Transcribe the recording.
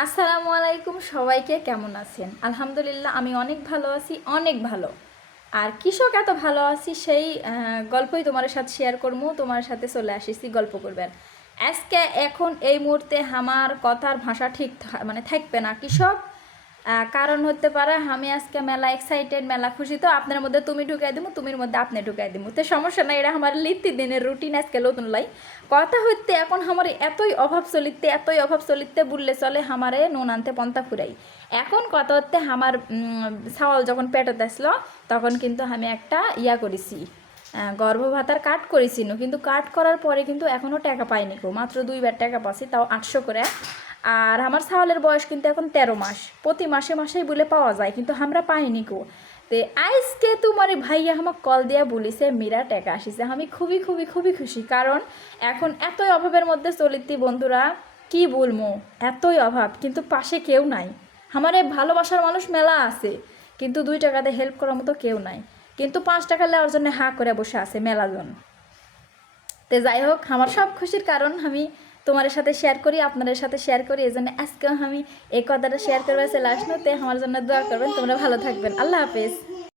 আসসালামু আলাইকুম, সবাইকে কেমন আছেন? আলহামদুলিল্লাহ আমি অনেক ভালো আছি, অনেক ভালো। আর কৃষক এত ভালো আছি সেই গল্পই তোমার সাথে শেয়ার করবো। তোমার সাথে চলে আসিছি গল্প করবেন আজকে। এখন এই মুহূর্তে আমার কথার ভাষা ঠিক মানে থাকবে না কৃষক। কারণ হতে পারে আমি আজকে মেলা এক্সাইটেড, মেলা খুশি, তো আপনার মধ্যে তুমি ঢুকাই দিব, তুমির মধ্যে আপনি ঢুকাই দিব, তো সমস্যা নাই। এটা আমার লিখতে দিনের রুটিন আজকে নতুন লাই কথা হইতে। এখন আমার এতই অভাব চলিতে বললে চলে। আমারে নুন আনতে পন্থা ফুরাই। এখন কথা হতে আমার ছাওয়াল যখন পেটে আসলো তখন কিন্তু আমি একটা ইয়া করেছি, গর্ভভাতার কাট করেছি, কিন্তু কাট করার পরে কিন্তু এখনও টাকা পাইনি গো। মাত্র 2বার টাকা পাচ্ছি, তাও 800 করে। আর আমার ছাওয়ালের বয়স কিন্তু এখন 13 মাস। প্রতি মাসে মাসেই বলে পাওয়া যায়, কিন্তু আমরা পাইনি গো। তো আজকে তোমার ভাইয়া আমাকে কল দিয়া বলিছে মীরা টাকা আসিছে। আমি খুবই খুবই খুবই খুশি, কারণ এখন এতই অভাবের মধ্যে চলিতি বন্ধুরা, কি বলবো, এতই অভাব, কিন্তু পাশে কেউ নাই। আমার এই ভালোবাসার মানুষ মেলা আছে, কিন্তু 2 টাকাতে হেল্প করার মতো কেউ নাই। কিন্তু 5 টাকা নেওয়ার জন্য হাঁ করে বসে আছে মেলাজন। তো যাই হোক, আমার সব খুশির কারণ আমি তোমার সাথে শেয়ার করি, আপনাদের সাথে শেয়ার করি, এই জন্য আজকে আমি এই কথাটা শেয়ার করবো চলে আসলো। তো আমার জন্য দোয়া করবেন, তোমরা ভালো থাকবেন। আল্লাহ হাফেজ।